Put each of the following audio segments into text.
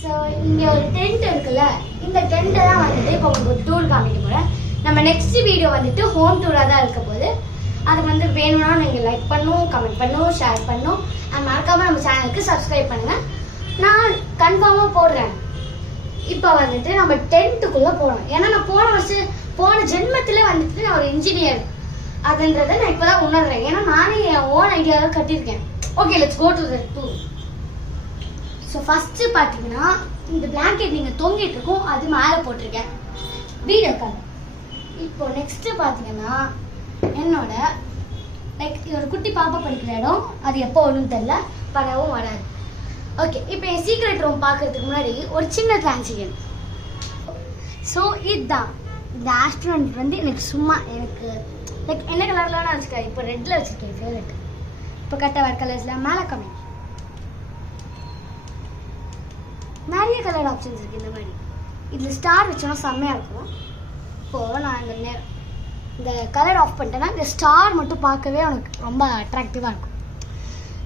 So இங்கே ஒரு tent இருக்குல்ல, இந்த டென்ட்டை தான் வந்துட்டு இப்போ உங்களுக்கு ஒரு டூர் காமிக்க போகிறேன். நம்ம நெக்ஸ்ட் வீடியோ வந்துட்டு ஹோம் டூராக தான் இருக்க போது. அது வந்து வேணும்னா நீங்கள் லைக் பண்ணும், கமெண்ட் பண்ணும், ஷேர் பண்ணும். அது மறக்காமல் நம்ம சேனலுக்கு சப்ஸ்கிரைப் பண்ணுங்கள். நான் கன்ஃபார்மாக போடுறேன். இப்போ வந்துட்டு நம்ம டென்ட்டுக்குள்ளே போகணும். ஏன்னா நான் போன ஜென்மத்தில் வந்துட்டு நான் ஒரு இன்ஜினியர் அதுன்றதை நான் இப்போ தான் உணர்றேன். ஏன்னா நானே என் ஓன் ஐடியாவில் கட்டியிருக்கேன். Okay, let's go to the tour. So first பார்த்தீங்கன்னா இந்த பிளாங்கெட் நீங்கள் தொங்கிட்டு இருக்கும், அது மேலே போட்டிருக்கேன் வீடியோ கால். இப்போ நெக்ஸ்ட்டு பார்த்தீங்கன்னா என்னோட லைக் இது ஒரு குட்டி பாப்பா படிக்கிற இடம். அது எப்போ வரும்னு தெரியல, வரவும் வராது. ஓகே, இப்போ என் சீக்ரெட் ரூம் பார்க்கறதுக்கு முன்னாடி ஒரு சின்ன டிரான்சிஷன். ஸோ இதுதான் இந்த ஆஸ்ட்ரோனட் வந்து எனக்கு லைக் என்ன கலர்லாம் வச்சுருக்கேன். இப்போ ரெட்டில் வச்சுருக்கேன் ஃபேவரட். இப்போ கரெக்டாக வேறு கலர்ஸில் மேலே கம்மி நிறைய கலர் ஆப்ஷன்ஸ் இருக்குது. இந்த மாதிரி இதில் ஸ்டார் வச்சோன்னா செம்மையாக இருக்கும். இப்போது நான் இந்த கலர் ஆஃப் பண்ணிட்டேன்னா இந்த ஸ்டார் மட்டும் பார்க்கவே உனக்கு ரொம்ப அட்ராக்டிவாக இருக்கும்.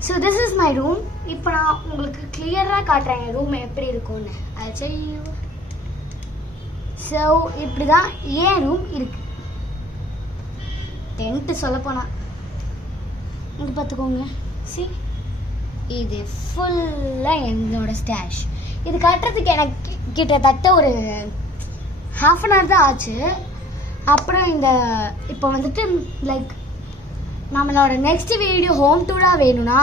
So this is my room. இப்போ நான் உங்களுக்கு கிளியராக காட்டுறேன் என் ரூம் எப்படி இருக்கும்னு. அது ஸோ இப்படி தான் ஏன் ரூம் இருக்குது. டென்ட்டு சொல்லப்போனால் இங்கே பார்த்துக்கோங்க. இது ஃபுல்லாக என்னோட ஸ்டாஷ். இது கட்டுறதுக்கு எனக்கு கிட்டத்தட்ட ஒரு ½ அன் ஹவர் தான் ஆச்சு. அப்புறம் இப்போ வந்துட்டு லைக் நம்மளோட நெக்ஸ்ட் வீடியோ ஹோம் டூராக வேணும்னா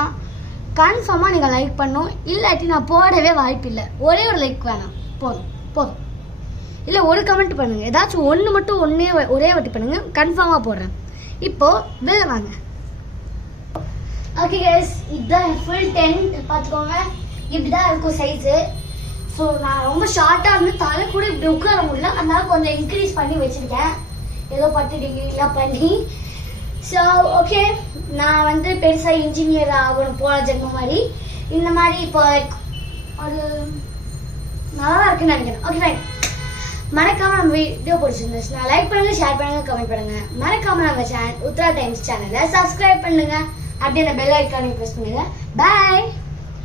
கன்ஃபார்மாக நீங்கள் லைக் பண்ணணும். இல்லாட்டி நான் போடவே வாய்ப்பில்லை. ஒரே ஒரு லைக் வேணாம், போதும். இல்லை ஒரு கமெண்ட் பண்ணுங்கள், ஏதாச்சும் ஒன்று மட்டும் ஒரே வாட்டி பண்ணுங்கள், கன்ஃபார்மாக போடுறேன். இப்போது வெளில வாங்க. ஓகே கைஸ், இதுதான் ஃபுல் டென்ட். பார்த்துக்கோங்க, இப்படி தான் இருக்கும் சைஸு. ஸோ நான் ரொம்ப ஷார்ட்டாக இருந்து தலை கூட இப்படி உட்கார முடியல, அதனால கொஞ்சம் இன்க்ரீஸ் பண்ணி வச்சுருக்கேன். ஏதோ 10 டிகிரிலாம் பண்ணி. ஸோ ஓகே, நான் வந்து பெருசாக இன்ஜினியர் ஆகணும் போன ஜென்மம் மாதிரி. இந்த மாதிரி இப்போ அது நல்லா தான் இருக்குன்னு நினைக்கிறேன். Okay fine. மறக்காமல் நம்ம வீடியோ பிடிச்சிருந்துச்சுன்னா லைக் பண்ணுங்கள், ஷேர் பண்ணுங்கள், கமெண்ட் பண்ணுங்கள். மறக்காமல் நம்ம உத்ரா டைம்ஸ் சேனலை சப்ஸ்கிரைப் பண்ணுங்கள். அப்படியே அந்த பெல் ஐக்கானை ப்ரெஸ் பண்ணுங்கள். பாய்.